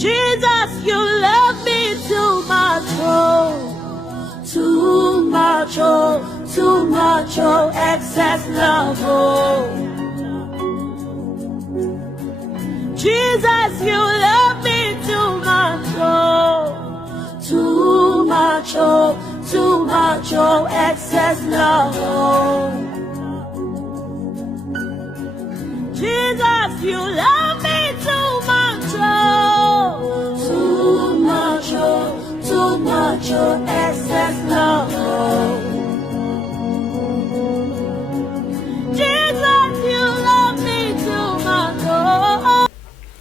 Jesus, you love me too much, oh, too much, oh, too much, oh, excess love, oh. Jesus, you love me too much, oh, too much, oh, too much, oh, excess love, oh. Jesus, you love me too much, oh, too much, oh, too much, oh, excess love, oh. Jesus, you love me too much, oh.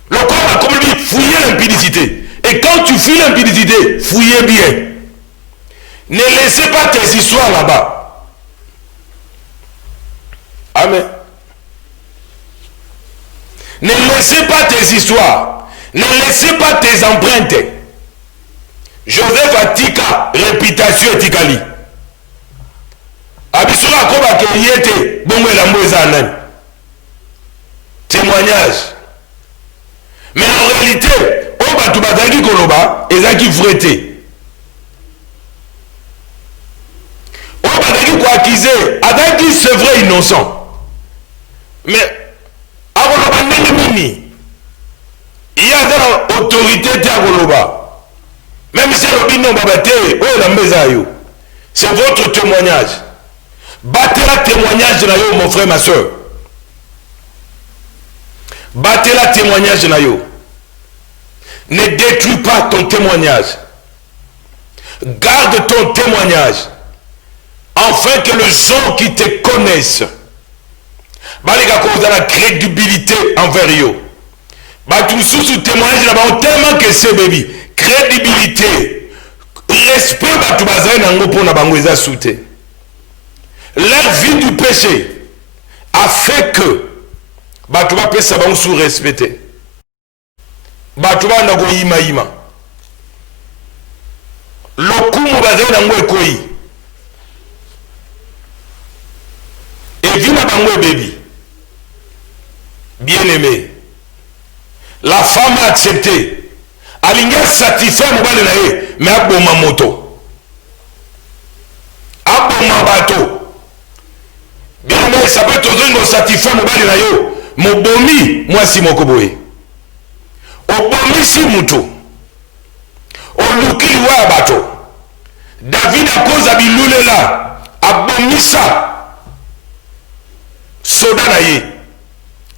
Le corps a comme lui fouillé l'impudicité. Et quand tu fouilles l'impudicité, fouillez bien. Ne laissez pas tes histoires là-bas. Amen. Ne laissez pas tes histoires. Ne laissez pas tes empreintes. Joseph Atika, réputation Etikali. Abisura Koba Keriete, Bongo la Mouezanan. Témoignage. Mais en réalité, on va tout battre Koloba, et ça qui fouetté. On va battre quoi acquisé, Adaki c'est vrai innocent. Mais il y a une autorité de Goloba. Même si le binon babate, oh la mesayo. C'est votre témoignage. Battez la témoignage de Nayo, mon frère, ma soeur. Battez la témoignage de Nayo. Ne détruis pas ton témoignage. Garde ton témoignage. Afin que les gens qui te connaissent, balika cause de la crédibilité envers eux. Tu sous témoignage là-bas tellement que c'est baby. Crédibilité, respect, tu bazaï nango pour na bango eza souté. Leur vie du péché a fait que tu vas payer ça sous respecter. Tu vas nago ima ima. Lokumu bazaï nango ekoi. Et vie na bango baby. Bien-aimé, la femme a accepté. Alinga satisfait mobile nae, mais aboma moto. Aboma bateau. Bien-aimé, ça peut toujours satisfait mobile nae. Mobomi, moi si mokoboé. Obomi si mutu. Oluki wa bateau. David a cause abilule là. Abomi ça. Soda nae.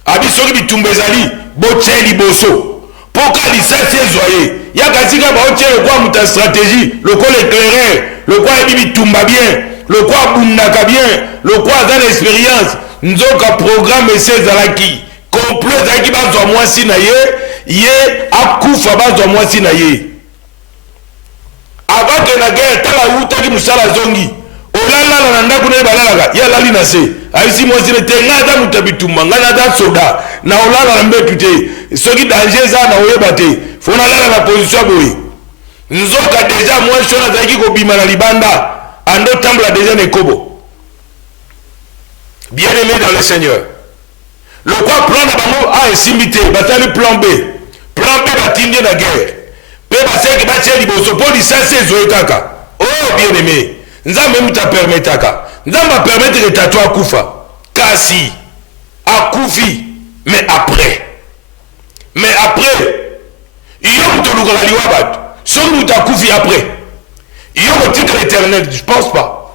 Abisoki bitumbezali bocheli boso poka lisasi ezoye yaka sika baotie le quoi muta stratégie le quoi l'éclaireur le quoi bitumba bien le quoi bundaka bien le quoi dans l'expérience nzoka programme ezalaki complot ezalaki bazwa mwasi na ye akufa bazwa mwasi na ye avant que na guerre tala utaki musala zongi olala na ndako ne balalaka ya lali na se aisi mwasi ne tenga da mutabitumba ngana da soda na olala na mbetu te soki danger za na oyeba te fona lala na position boye nzoka deja moi shona zaki ko bima na libanda ando tambla deja ne kobo. Bien-aimé dans le Seigneur, le quoi plan na bango a esimité batali plan B batindi na guerre pe baseki bacheli boso po lisasi ezoye kaka. Oh bien-aimé, nzambe muta permetaka nzamba permettre que tato akufa kasi akufi mais après iyo mutoluka la liwa batu soki muta akufi après iyo kotika l'éternel. Je pense pas.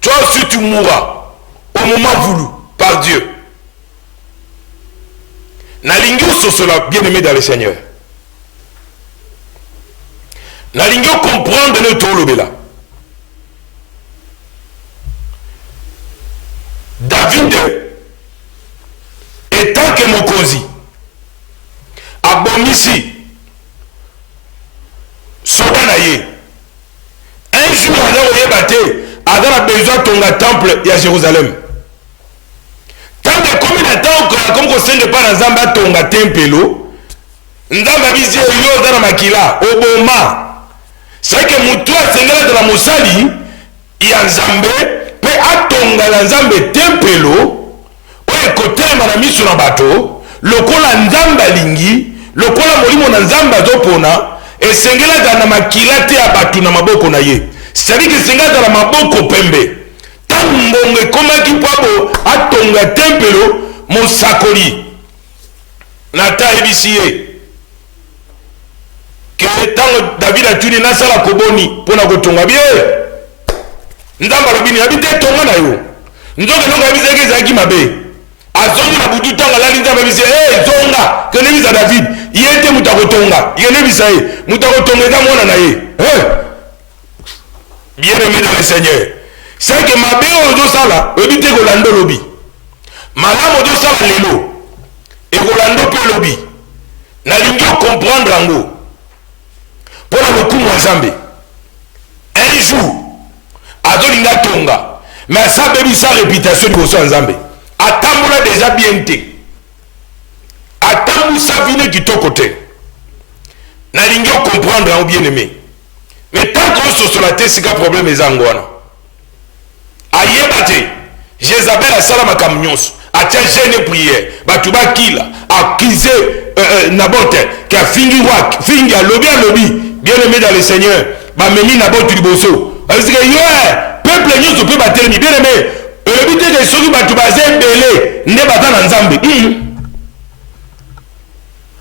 Toi aussi tu mourras au moment voulu par Dieu. Nalingi cela, bien-aimé dans le Seigneur, nalingi comprendre le tolobela. David étant que mokonzi abomisi soda na ye un jour oyeba te aza besoin tonga temple ya Jérusalem tant de combien de temps comme kosende pa na nzambe atonga tempelo nzambe abisi yo oza na makila oboma c'est que mutu asengela na mosali ya nzambe pe atonga na nzambe tempelo oyo ekotema na miso na bato lokola nzambe alingi lokola molimo na nzambe azopona esengelaka na makila te ya bato na maboko na ye, c'est-à-dire que esengelaka na maboko pembe. Ntango mbongo ekomaki mpo abo atonga tempelo, mosakoli nata ayebisi ye ke ntango David atuni nasala koboni mpo na kotonga bie, nzambe alobi nini? Abi te tonga na yo, nzoka eloko yebisaki ezalaki mabe. Azongi na butu ntango alali nzambe abisi zonga ke nebisa David ye te moto akotonga, ye nebisa ye moto akotonga eza mwana na ye. Bien-aimé dans le Seigneur, c'est que mabe oyo ozosala oyebi te kolanda olobi, malamu ozosala lelo ekolanda mpe olobi. Nalingi okomprendre yango mpo na lokumu ya nzambe. Un jour azolinga tonga mais asabebisa réputation liboso ya nzambe, atambola déjà bien te, atambusa vine kitoko te. Nalingi okomprendre yango bien-aimé, mais tant que ososola te sika problème eza yango wana. Ayeba te Jézabel asala makambo nyonso, atia jeûne prière, bato bakila akize Nabote ki afingi wak fingi alobi. Bien-aimé dans le Seigneur, bamemi Nabote liboso asika yo peuple nyonso pe batelemi. Bien-aimé, olobi te ke soki bato baza ebele nde baza na nzambe.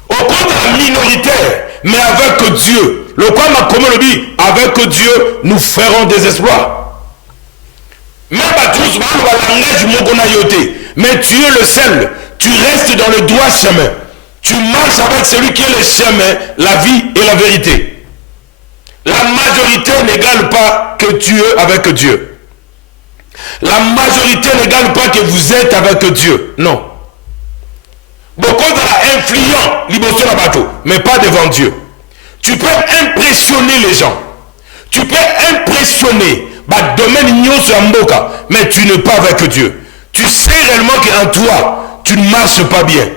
Au contraire, minoritaire, mais avec Dieu. Le quoi m'a comme le dit, avec Dieu, nous ferons des exploits. Mais tu es le seul, tu restes dans le droit chemin. Tu marches avec celui qui est le chemin, la vie et la vérité. La majorité n'égale pas que tu es avec Dieu. La majorité n'égale pas que vous êtes avec Dieu. Non. Beaucoup sont influents, mais pas devant Dieu. Tu peux impressionner les gens. Tu peux impressionner mais tu n'es pas avec Dieu. Tu sais réellement qu'en toi, tu ne marches pas bien.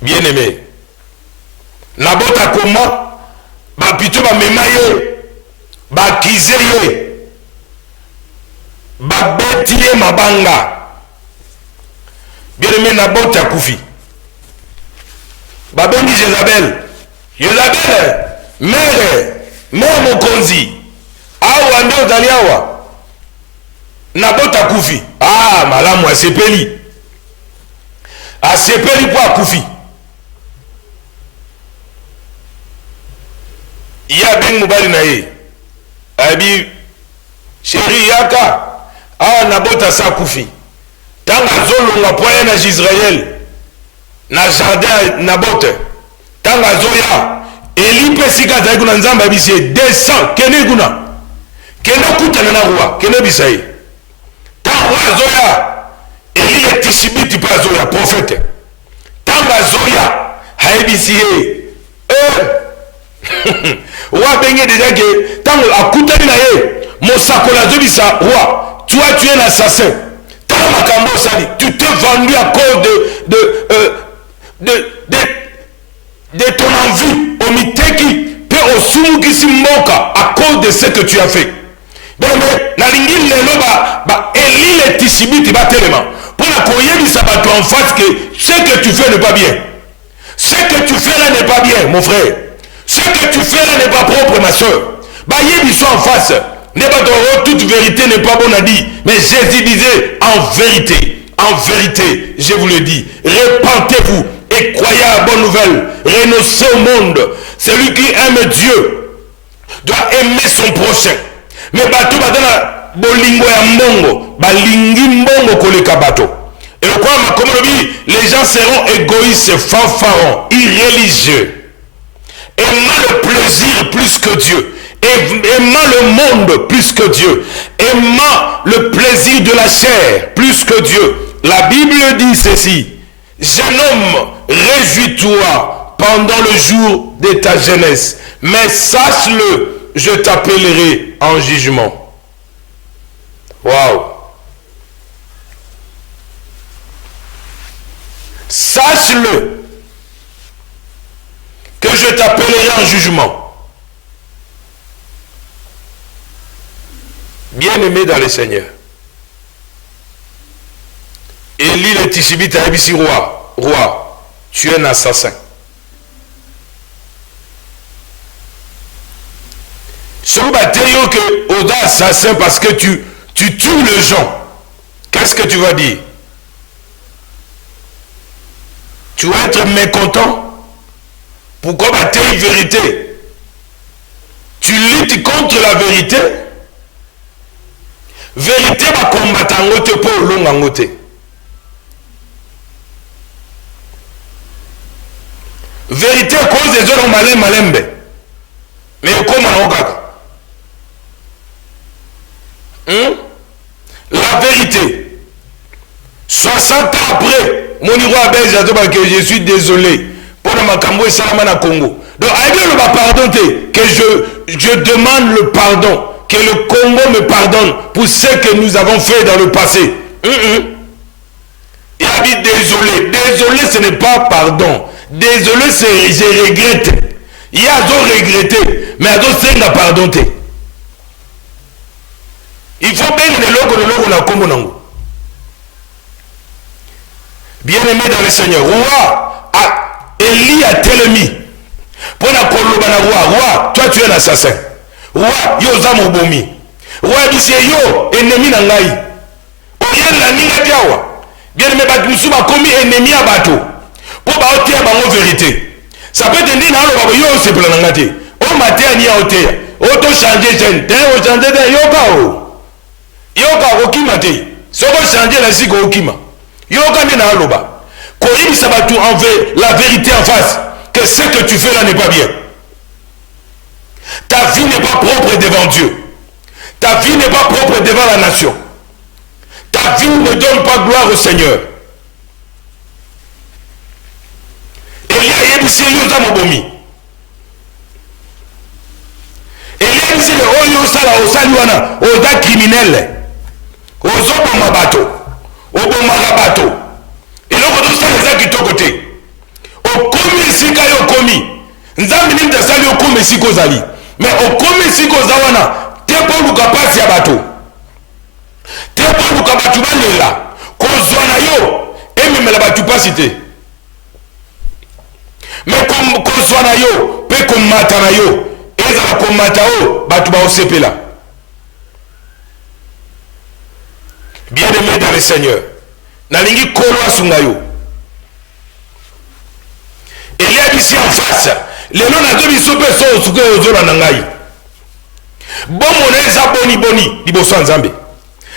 Bien-aimé, Nabota comment plutôt bakize ye babeti ye mabanga. Bien-aimé, Naboth akufi babengi Jézabel mère mokonzi awa nde ozali awa. Naboth akufi, malamu asepeli po akufi. Ya bengi mobali na ye abi chéri yaka Naboth asa akufi. Tanga zolonga poye na Israël na jardin Naboth, tanga zoya Eli pesika za kuna nzamba abisi descend kene kuna kene kutana na roi kene bisaye tanga zoya Eli etishibiti pa zoya prophète tanga zoya haibisi wa benye déjà que tanga akutani na ye mosakola zobisa roi, toi tu es un assassin. Tu t'es vendu à cause de ton envie au miteki pe au sumu kisi mboka à cause de ce que tu as fait. Mais nalingi lelo Eli le tishibiti ba telema pour la koyebisa bato en face que ce que tu fais n'est pas bien. Ce que tu fais là n'est pas bien, mon frère. Ce que tu fais là n'est pas propre, ma soeur. Yebiso en face. Toute vérité n'est pas bonne à dire. Mais Jésus disait en vérité, je vous le dis, repentez-vous et croyez à la bonne nouvelle. Renoncez au monde. Celui qui aime Dieu doit aimer son prochain. Mais bato badana bolingo ya mbongo, balingi mbongo koleka bato. Et le quoi, comme on dit, les gens seront égoïstes, fanfarons, irréligieux, aimant le plaisir plus que Dieu. Aimant le monde plus que Dieu, aimant le plaisir de la chair plus que Dieu. La Bible dit ceci: jeune homme, réjouis-toi pendant le jour de ta jeunesse, mais sache-le, je t'appellerai en jugement. Waouh! Sache-le, que je t'appellerai en jugement. Bien-aimé, Bien-aimé dans le Seigneur. Élie le Tishibite a dit, roi, tu es un assassin. Ce bataillon que Oda assassin parce que tu tues les gens. Qu'est-ce que tu vas dire? Tu vas être mécontent? Pourquoi bataille vérité? Tu luttes contre la vérité? Vérité va combattre en côté pour long en côté. Vérité à cause des hommes malembe. Mais comment on regarde? La vérité. 60 ans après, mon roi belge a dit que je suis désolé pour le Makambo et Salamana Congo. Donc, avec le pardon, que je demande le pardon, que le Congo me pardonne pour ce que nous avons fait dans le passé. Il a dit désolé. Désolé, ce n'est pas pardon. Désolé, c'est je regrette. Il y a d'autres regretter, mais il y a d'autres qui pardonner. Il faut bien que le logo Congo nango. Bien-aimé dans le Seigneur, roi, Élie a telemi. Pour la roi, toi tu es un assassin. Roi, yo zamo bomi. Roi, dit yo, ennemi nangai. Oyen la ninga diawa. Bien-aimé, nous sommes commis ennemi à bateau. Pour baoter à la vérité. Ça peut te dire, yo, c'est pour la ngate. O maté a ni a oté. Auto changer, o changer, yoka okimate. Soko changer la siko okima. Yoka ni na aloba. Koyim sabatu envers la vérité en face. Que ce que tu fais là n'est pas bien. Ta vie n'est pas propre devant Dieu. Ta vie n'est pas propre devant la nation. Ta vie ne donne pas gloire au Seigneur. Et il y a yebisi yoza mobomi. Et il y a yebisi oyo sala osaliwana oda criminel. Ozoboma bato. Obomaka bato. Et donc tout ça les a qui to côté. Okomi sika yo komi. Nzambi ni mtasali okome siko zali. Mais okome siko zawana tepo luka pasi ya bato. Tepo luka batu balela. Kozwana yo ememela batu pasi te. Mais comme kozwana yo pe komata na yo ezala komata o batu ba osepela. Bien-aimé dans le Seigneur. Nalingi kolo asunga yo. Il y a ici en face. Les noms de biso personnes sont aux autres nangai. Bon moneza boni liboso nzambe.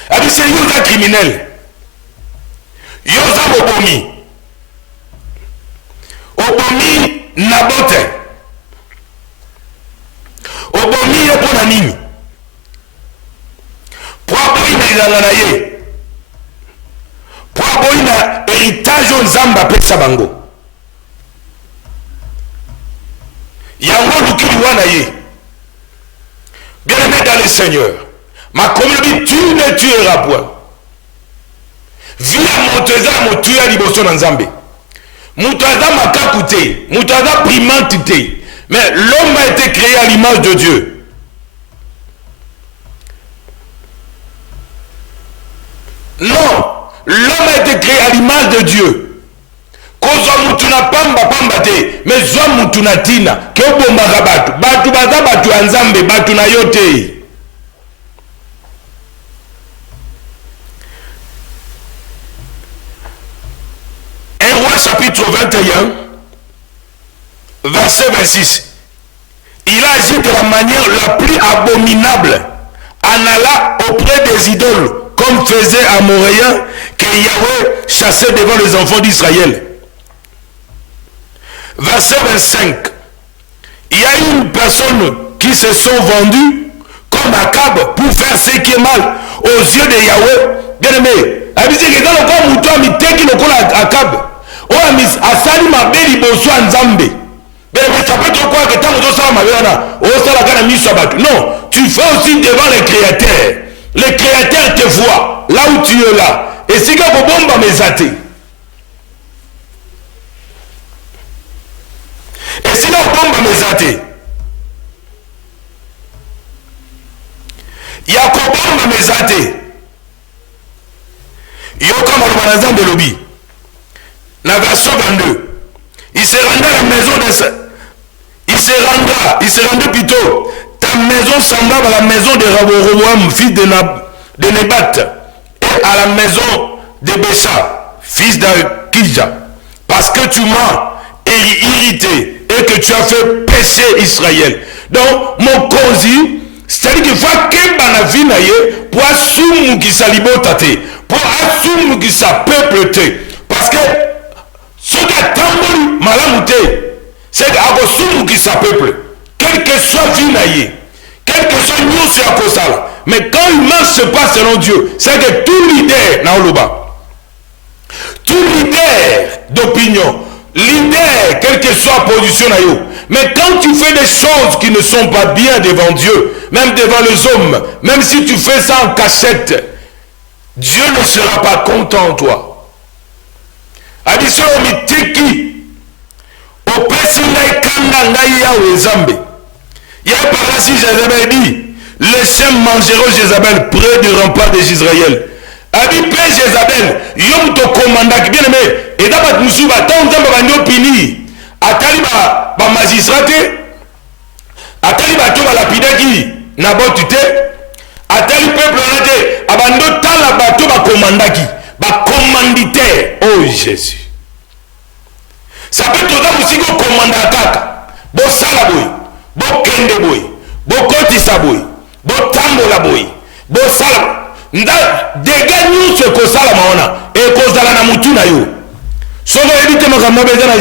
Abi c'est yoza criminel. Yoza bobomi. Obomi nabote. Obomi yopona nini. Pour aboyi na ilanga ye. Pour aboyi na héritage nzamba pesa bango. Yango lukili wana ye. Bien-aimé dans le Seigneur, ma communauté, tu ne tueras point. Via monteza motuya liboso na nzambe. Moutaza makakute, moutaza primantité. Mais l'homme a été créé à l'image de Dieu. Non, l'homme a été créé à l'image de Dieu. Kozo mutuna pamba te, mais zwa mutuna tina, ke obomaka batu. Batu baza batu anzambe, batu na yote. Un roi chapitre 21, verset 26. Il a agi de la manière la plus abominable en allant auprès des idoles, comme faisait Amoréen, que Yahweh chassait devant les enfants d'Israël. Verset 25. Il y a une personne qui se sont vendus comme Akab pour faire ce qui est mal aux yeux de Yahweh. Bien aimé, non, tu fais aussi devant le Créateur. Le Créateur te voit là où tu es là. Et si tu as mes athées. Et si l'on tombe mes athées, ya kobomba meza te. Yoka maloba na Nzambe lobi na verset 22, il se rendra à la maison de il se rendait plutôt ta maison semblable à la maison de Roboam fils de Nebat et à la maison de Bécha fils d'Akija, parce que tu m'as irrité et que tu as fait pécher Israël. Donc mon causi, c'est-à-dire qu'il faut que banavi na ye pour assumer qui sa liberté, pour assumer qui sa peuple, parce que ce qui a tamboli malamute, c'est qu'assumer qui sa peuple, quel que soit vie na ye, quel que soit nous sur la cause. Mais quand il ne marche pas selon Dieu, c'est que tout leader na oloba, tout leader d'opinion, leader, quelle que soit la position na yo, mais quand tu fais des choses qui ne sont pas bien devant Dieu, même devant les hommes, même si tu fais ça en cachette, Dieu ne sera pas content de toi. Addition au mitiki, au personnel kanda naya ou Zambé. Il y a par là si Jézabel dit, les chiens mangeront Jézabel près du rempart d'Israël. Abi pe Jézabel, yom to commanda qui bien aimé, et d'abord nous souba tant Nzambe banyo pini. Atali ba magistrat te, atali ba to ba lapidaki na botute, atali peuple na te, abando tala ba to ba commandaki, ba commanditaire. Oh Jésus. Ça peut tout ça aussi go commanda kaka. Bo sala boy, bo kende boy, bo kotisa boy, bo tambola boy, bo sala. Nda dega nyuso ko sala maona e ko sala na mutu na yo. Sono edite makambo bezana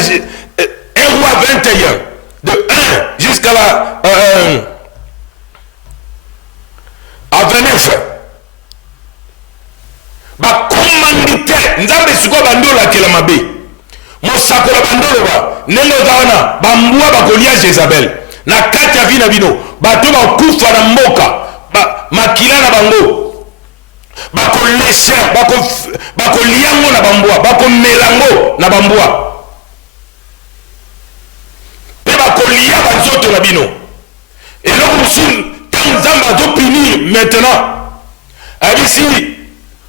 1 roi 21, de 1 jusqu'à la à 29. Ba commanditaire Nzambe siko bandola kela mabe. Mosakola bandola ba nelo zawana ba mbwa ba kolia Jézabel. Na kati ya vina bino ba to ba kufa na mboka ba makila na bango. Ba ko lesha ba ko liango na bambwa ba ko melango na bambwa. Kolia banzoto na bino et là musul tanzamba do pini maintenant abisi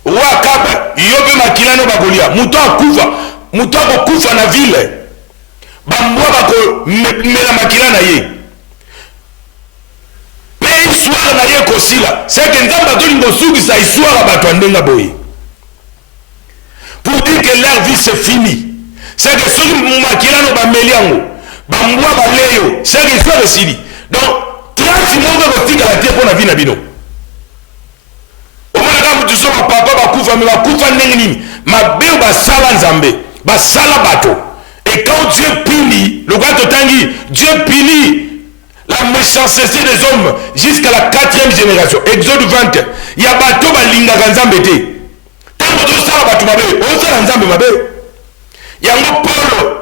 wakaba yobe makilano bakolia muto akufa na ville bambwa bako mela makilana ye pe histoire na ye kosila c'est que nzamba do lingo sugi sa histoire bato andenga boye pour dire que leur vie c'est fini, c'est que ceux qui makilano ba meliango bambwa baleyo c'est que histoire esili. Donc trans monde kotika la tie pona vina bino omona kama mutu so papa bakufa me bakufa ndenge nini mabeo basala Nzambe basala bato. Et quand Dieu punit le gars totangi, Dieu punit la méchanceté des hommes jusqu'à la 4e génération. Exode 20, il y a bato balingaka Nzambe te tango to sala bato mabe o sala Nzambe mabe yango Paulo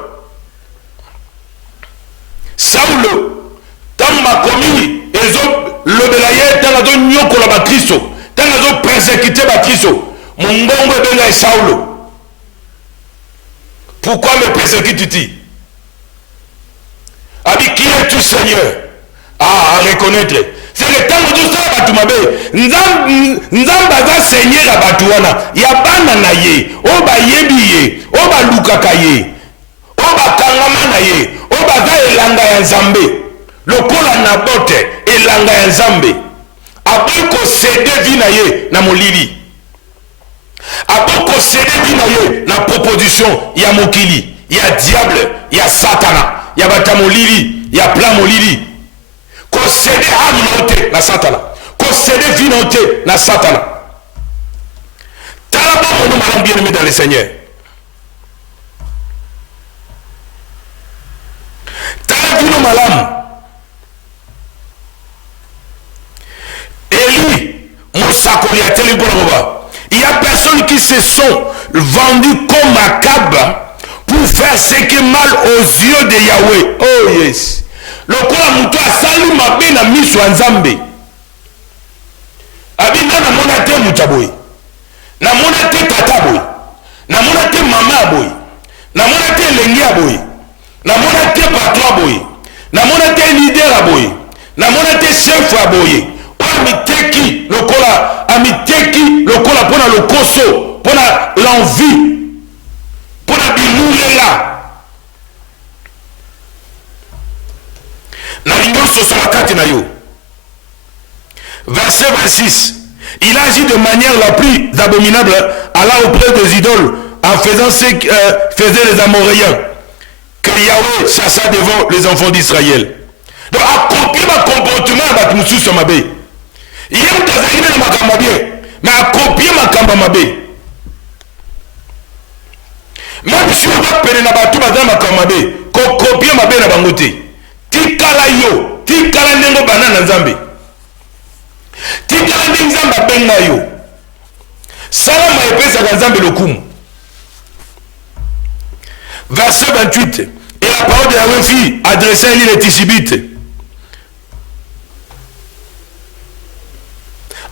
Saulo tant makomi ezo lobela ye tant azo nyokola ba Kristo tant azo persécuter ba Kristo mongongo ebenga Saulo. Pourquoi me persécutes-tu? Abi qui es-tu Seigneur? Ah, à reconnaître. C'est le temps de tout ça batu mabe. Nzamba za Seigneur a batu wana ya bana na ye o ba yebi ye o ba lukaka ye o ba kangama na ye o ba za elanga ya Nzambe lokola na bote elanga ya Nzambe abiko cede vi na ye na molili abiko cede vi na ye na proposition ya mokili ya diable ya satana ya bata molili ya plan molili ko cede aminote na satana ko cede vi note na satana. Tala ba mon malam bien aimé dans le Seigneur. Tala vino malam Élie Moussakoli a télé pour il y a personnes qui se sont vendus comme Akab pour faire ce qui est mal aux yeux de Yahweh. Oh yes. Le quoi muto asali mabe na miso Nzambe. Abinda na mona te mutaboy. Na mona te tata boy. Na mona te mama boy. Na mona te lengia boy. Na mona te patron boy. Na mona te leader boy. Na mona te chef boy. Omi teki le lokola amiteki lokola pona lokoso pona l'envie pona bilulela na nyonso sur la carte na yo. Verset 26. Il agit de manière la plus abominable, allant auprès des idoles en faisant ce que faisaient les Amoréens, que Yahweh chassa devant les enfants d'Israël. Donc accomplir ma comportement à Batmoussou sur ma baie. Il y a un tazarine de ma camabie, mais accomplir ma camabie. Même si on va peine na batou bazan ma camabie, qu'on copie ma baie na bangote. Tikala yo, tikala nengo banana nzambe. Tikala nengo nzamba benga yo. Salama epesa nzambe lokumu. Verset 28. Et la parole de Yahweh fut adressée à l'île Tishibite.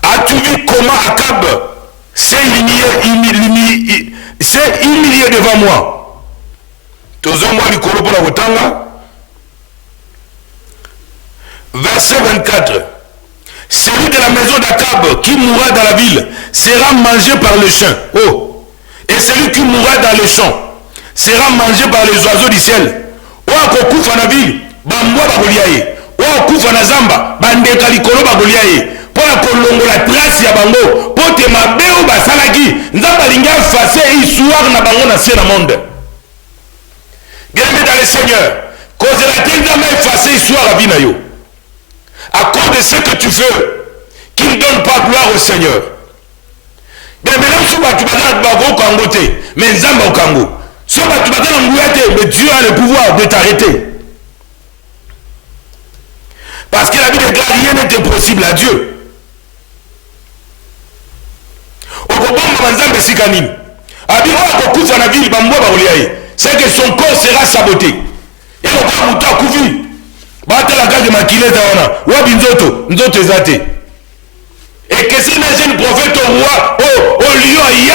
As-tu vu comment Akab s'est humilié devant moi? Verset 24. Celui de la maison d'Akab qui mourra dans la ville sera mangé par le chien. Oh. Et celui qui mourra dans le champ sera mangé par les oiseaux du ciel. Oako kufa na ville, bambwa bagoliaye. Oako kufa na zamba, bandeka likolo bagoliaye. Pona kolongola trace ya bango, pote mabeo basalaki, nzamba linga face histoire na bango na ciel na monde. Bien-aimé dans le Seigneur, cause la nzamba effacer histoire à vie na yo. À cause de ce que tu fais, qui ne donne pas gloire au Seigneur. Bien-aimé, mais nzamba au Congo. Mais Dieu a le pouvoir de t'arrêter. Parce que la vie déclare rien n'était possible à Dieu. C'est que son corps sera saboté. Et et que si les jeunes prophètes au roi, au lieu il y a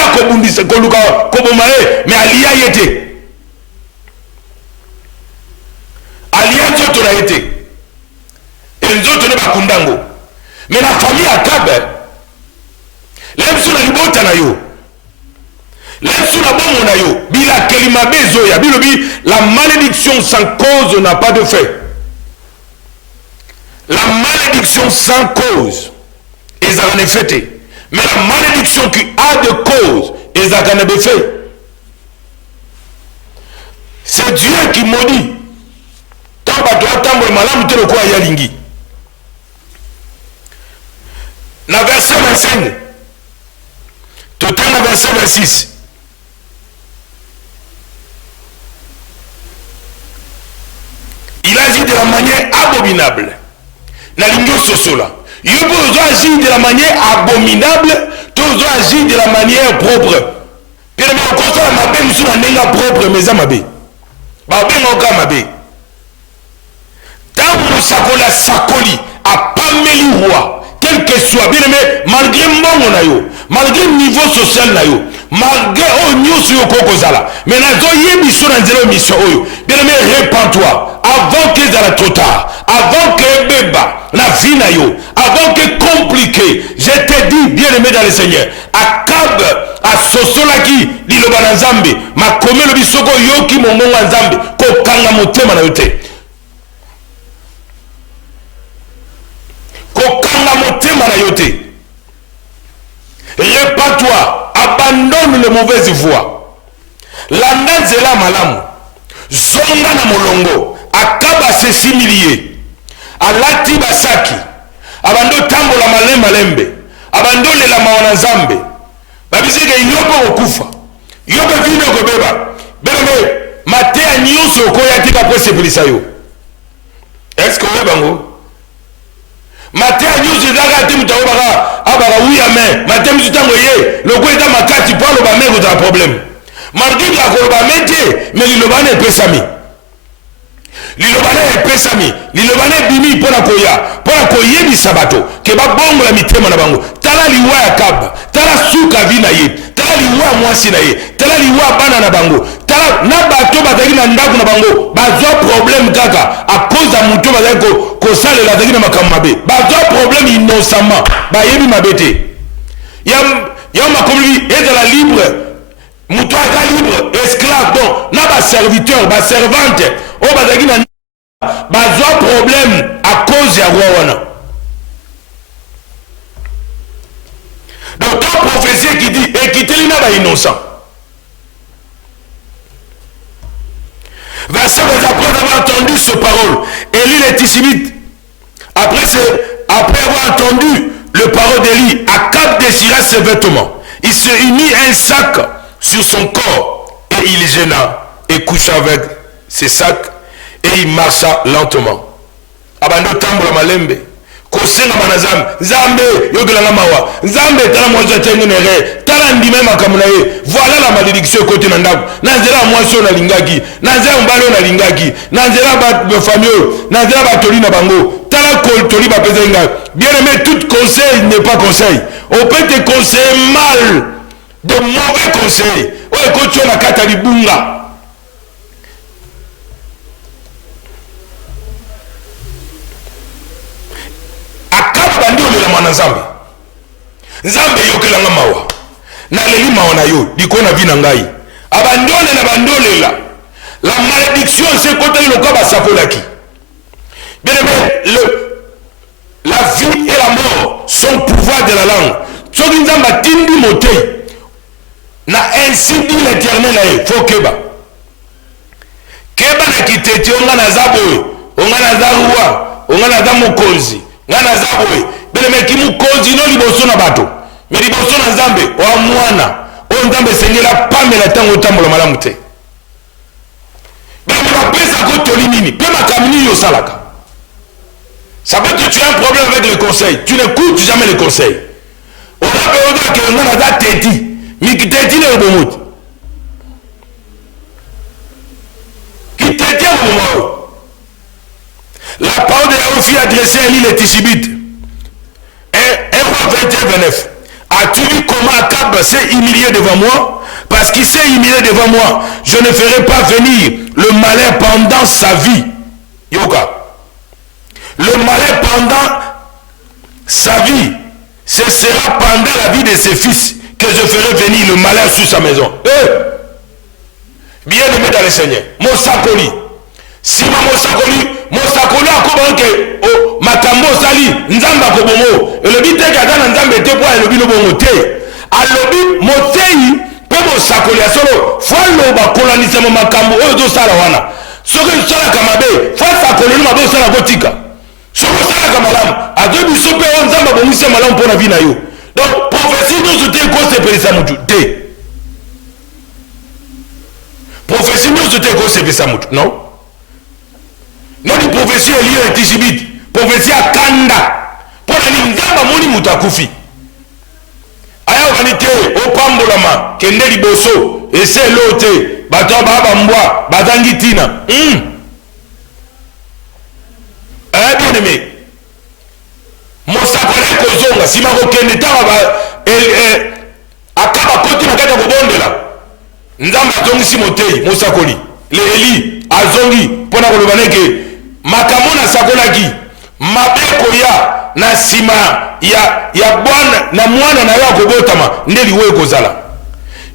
mais Alia y était. Alia Zoto l'a été. Et les autres ne pas kundango. Mais la famille à Kab, l'aime sur la libota na yo. L'aime sur la bombe na yo. Bila kelima bezoya. Bilobi, la malédiction sans cause n'a pas de fait. La malédiction sans cause. Ils en ont fait. Mais la malédiction qui a de cause, ils en ont fait. C'est Dieu qui maudit. Tant que tu attends le malade, tu le crois à Yalingi. Dans le verset 25, tout dans le verset 26. Il agit de la manière abominable. Dans l'ingénieur sosola. Il peut agir de la manière abominable, tout agir de la manière propre. Puis on constate ma belle sur la nenga propre, mais ça m'a bé. Ma belle n'a pas ma bé. Tant que sakola sakoli a pas mêlé roi, quel que soit, bien aimé, malgré mon nayo, malgré le niveau social nayo, malgré oh news yo kokozala, mais nazo yebi sur un zéro mission oyo. Bien aimé, répands-toi avant que ça trop tard, avant que beba la vie nayo, avant que compliqué. Je te dis, bien aimé dans le Seigneur, Akab a sosolaki liloba na Nzambe, ma kome lo bisoko yoki mongonga Nzambe, ko kanga motema na yote. Ko kanga motema na yote. Répands-toi, abandonne les mauvaises voies. Landa nzela malamu, zonga na molongo, Akab a se similier. Alati basaki abando tambola malembe abando lela mawana Nzambe babisike yopo okufa yopo vino kobeba bebe matea nyuso koya tika kwa sepelisa yo. Est-ce que vous bango matea nyuso daga timu taoba abara uya me matea msutango ye loko eta makati palo ba mego ta problème malgré la koloba mete mais lilobane pesami lilobane pesami lilobane bimi pona koye bisabato ke ba bongo la mitema na bango tala liwa ya Kab tala suka vina ye tala liwa mwasi na ye tala liwa bana na bango tala na bato bazaki na ndako na bango bazwa problème kaka à cause ya muto bazaki kosalela azaki na makambo mabe bazwa problème innocemment bayebi mabe te ya makomi ezala libre muto aka libre esclave donc na baserviteur baservante oyo bazalaki na bazwa problème à cause ya roi wana. Donc ta prophétie qui dit ekiteli na innocent. Verset après avoir entendu ce parole, Élie les Tishbites, après avoir entendu le parole d'Élie, Akab déchira ses vêtements. Il se mit un sac sur son corps et il gêna et coucha avec ses sacs et il marcha lentement. Abando tambola malembe. Kosenga manazam Nzambe yogelanga mawa Nzambe tala mwanzo tengenere tala ndime makamuna ye voilà la malédiction côté na ndako nanzela mwanzo na lingaki nanzela mbalo na lingaki nanzela ba famille nanzela ba toli na bango tala kol toli ba pezenga. Bien aimé, tout conseil n'est pas conseil. On peut te conseiller mal, de mauvais conseils. Ouais, quand tu as la carte bunga. Bandi olela mwana Nzambe Nzambe yokelanga mawa na leli mawa na yo dikona vi na ngai abandole na bandolela la malédiction c'est côté le quoi basakolaki. Bien aimé, la vie et la mort sont pouvoir de la langue. Soki Nzambe tindi motei na ainsi dit l'Éternel aye faut keba na kiteti onga na zabo onga na zaruwa onga na zamokozi ngana zabowe bele meki mukozi no liboso na bato me liboso na Nzambe wa mwana o Nzambe sengela pamela tango tambola malamu te bele bapesa ko toli nini pe makamini yo salaka. Ça veut dire que tu as un problème avec les conseils, tu n'écoutes jamais les conseils. On a besoin que ngana za teti mikiteti le bomut qui teti au moment. La parole de la fille adressée à l'île Tishbite. 1 roi 21-29. As-tu vu comment Akab s'est humilié devant moi? Parce qu'il s'est humilié devant moi, je ne ferai pas venir le malheur pendant sa vie. Yoga. Le malheur pendant sa vie, ce sera pendant la vie de ses fils que je ferai venir le malheur sur sa maison. Bien aimé dans le Seigneur. Mosakoli. Si Mosakoli akobanke o makambo sali Nzamba kobomo elobi te kata Nzambe te po elobi no bongo te alobi motei pe Mosakoli asolo falo bakolanisa makambo oyo to sala wana soki sala kamabe fa sakoli no mabo sala kotika soki sala kamalamu adobi so pe Nzamba bomisa malamu pona vina yo. Donc prophétie nous te ko se pelisa mutu te prophétie nous te ko se pelisa mutu non. Non, une prophétie est liée à Tishbite. Prophétie à Kanda. Pour la Nzamba moni mutakufi. Aya wanite au pambolama kende liboso et c'est l'autre. Bato baba mbwa bazangi tina. Bien aimé. Mosakole kozonga sima ko kende tawa akaba koti na kata kobondela. Nzamba zongi simotei Mosakoli. Le Eli azongi pona kolobaneke makamona sakolaki mabeko ya na sima ya bwana na mwana na yo akobotama ndeli we kozala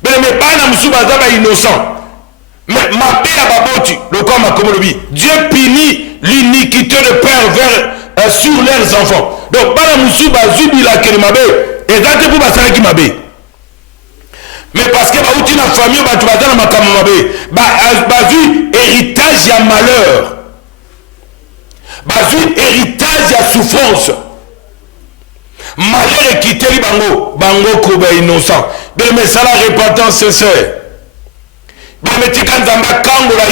bele me bana musuba zaba innocent mais mabe ya baboti lokwa makomolobi Dieu punit l'iniquité de père sur leurs enfants. Donc bana musuba zubila kele mabe ezate pour basalaki mabe mais parce que bauti na famille batu bazana makambo mabe bazui héritage ya malheur bazui héritage ya souffrance malheur ekiteli bango koba innocent mais ça la repentance sincère mais tika Nzambe kangola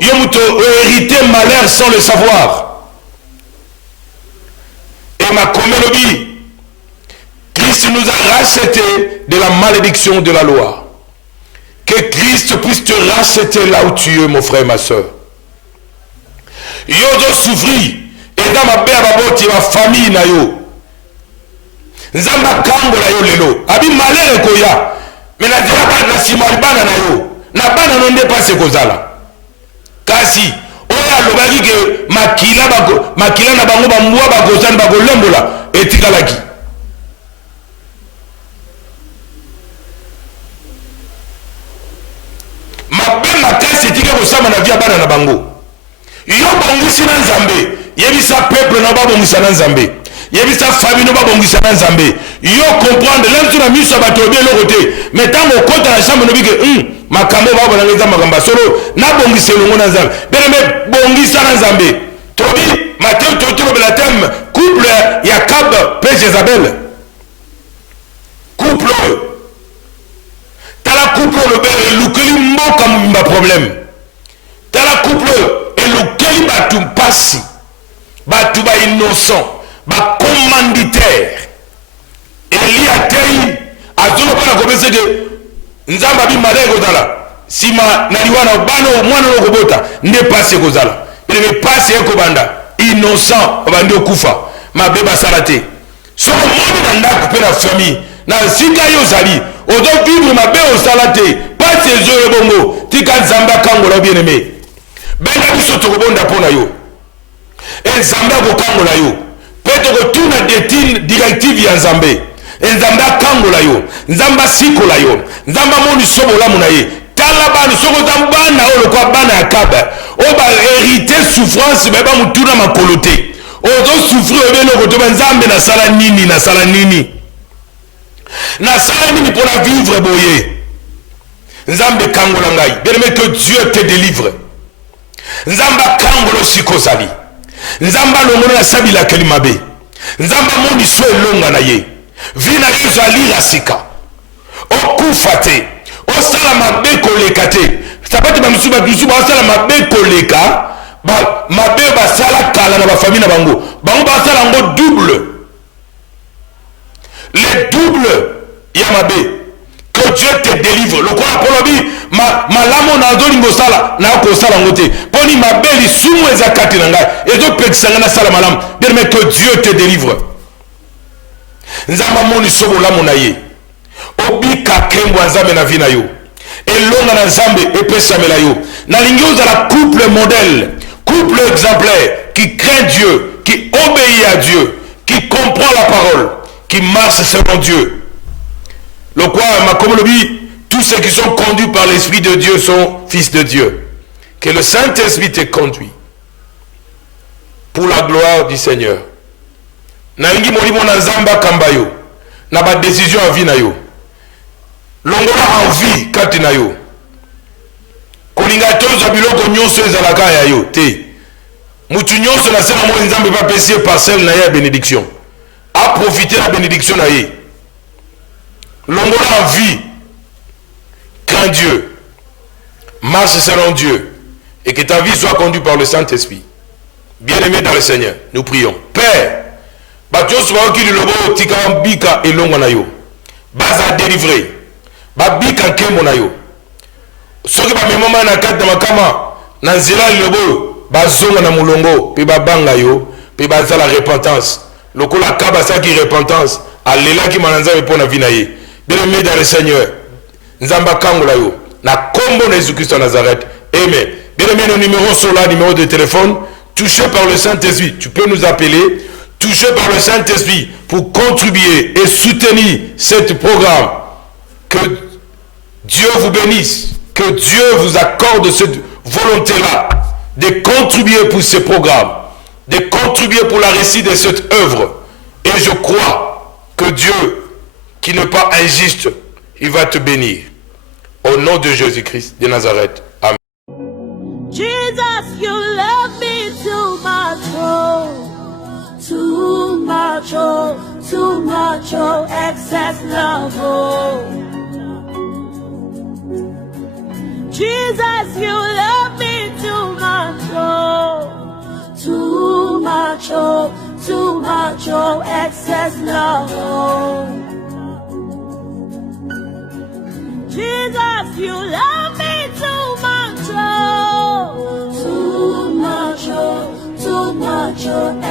yo muto hérité malheur sans le savoir et ma komelobi Christ nous a racheté de la malédiction de la loi. Que Christ puisse te racheter là où tu es, mon frère et ma soeur. Yo dois souffrir. Et dans ma belle baboti, ma famille na yo. Nzamba kango na yo lelo. Abi malere koya. Mais na dira ba na simalibana na yo. na bana no nde pase kozala kasi oyo alobaki ke makila na bango bambwa bakosani bakolembola etikalaki mabe makasi etika kosamba na vi ya bana na bango yo bongisi na nzambe yebisa peuple na babongisa na nzambe yebisa famille no babongisa na nzambe yo comprendre lelo tu na miso ya bato obi eloko te mais ntango okota na chambre nobi ke makambo babonanga eza makambo solo nabongisa elongo na nzambe beleme bongisa na nzambe tobi mateo tolobela teme couple ya Kab mpe Jezabel couple oyo tala couple oyo elukeli mboka mobimba problème tala couple oyo elukeli bato mpasi bato bainnocent bacommanditaire eli atei azoloba na kopesa ke nzambe abimada ekozala nsima na liwana bana mwana oyo kobota nde pasi ekozala eleme pasi ekobanda innocent babandi okufa mabe basala te soko moni na ndako mpe na famille na nsika yo ozali ozovivre mabe osala te pasi ezoyo bongo tika nzambe akangola bien aimé benga biso tokobonda mpo na yo nzambe akokangola yo mpe tokotuna directive ya nzambe nzambe akangola yo nzambe asikola yo nzambe amoni so bolamu na ye tala bana soko oza bana oyo lokwa bana ya Kaba oyo baherite souffrance baye bamutuna makolo te ozosouffrir oyo beloko to nzambe nasala nini nasala nini mpo na vivre boye nzambe kangola ngai bien-aimé que Dieu te délivre nzambe akangola osika ozali nzambe alongola na sabilakeli mabe nzambe amoni so elonga na ye vi na ye ezalira sika okufa te osala mabe koleka te sapati bamisusu bato mosusu basala mabe koleka mabe basala kala na bafamille na bango basala yango double le double ya mabe que Dieu te délivre lokola polobi malamu na azolinga osala na akosala yango te mponi mabe lisumu eza kati na ngai ezopekisa ngai nasala malamu bien mais que Dieu te délivre nzambe amoni so bolamu na ye obika kembo ya nzambe na vi na yo elonga na nzambe epesamela yo nalingi ozala couple modèle couple exemplaire qui craint Dieu qui obéit à Dieu qui comprend la parole qui marche selon Dieu le quoi makomolobi tous ceux qui sont conduits par l'Esprit de Dieu sont fils de Dieu que le Saint-Esprit te conduit pour la gloire du Seigneur nalingi molimo na nzambe akamba yo na ba décision à vie na yo longola envie kati na yo kolinga tozwa biloko nyonso ezalaka ya yo te mutu nyonso na sema mo nzambe pa pesi parcelle na ya bénédiction a profiter la bénédiction na ye longola envie crains Dieu marche selon Dieu et que ta vie soit conduite par le Saint-Esprit. Bien-aimé dans le Seigneur, nous prions. Père, Batios Waoki du Lobo, Tika Bika et Longonayo, Baza délivré, Babika Kemonayo, Soki Bamemoma na kat na makama, Nanzila Lobo, Bazonga na Mulongo, Puis Babangayo, Puis Baza la repentance, Lokola Kabasa qui repentance, Alela qui mananza pour la vinaye. Bien-aimé dans le Seigneur, Nzamba Kangolayo, na Kombo Jésus-Christ en Nazareth, Amen. Bien-aimé, nos numéros sont là, numéro de téléphone, touché par le Saint-Esprit, tu peux nous appeler, touché par le Saint-Esprit pour contribuer et soutenir ce programme. Que Dieu vous bénisse, que Dieu vous accorde cette volonté-là de contribuer pour ce programme, de contribuer pour la réussite de cette œuvre. Et je crois que Dieu, qui n'est pas injuste, il va te bénir. Au nom de Jésus-Christ de Nazareth. Amen. Jesus, you love me too much, oh, too much, oh, too much, oh, excess love, oh. Jesus, you love me too much, oh, too much, oh, too much, oh, excess love, oh. Jesus, you love me too much, oh, too much, oh, too much, oh.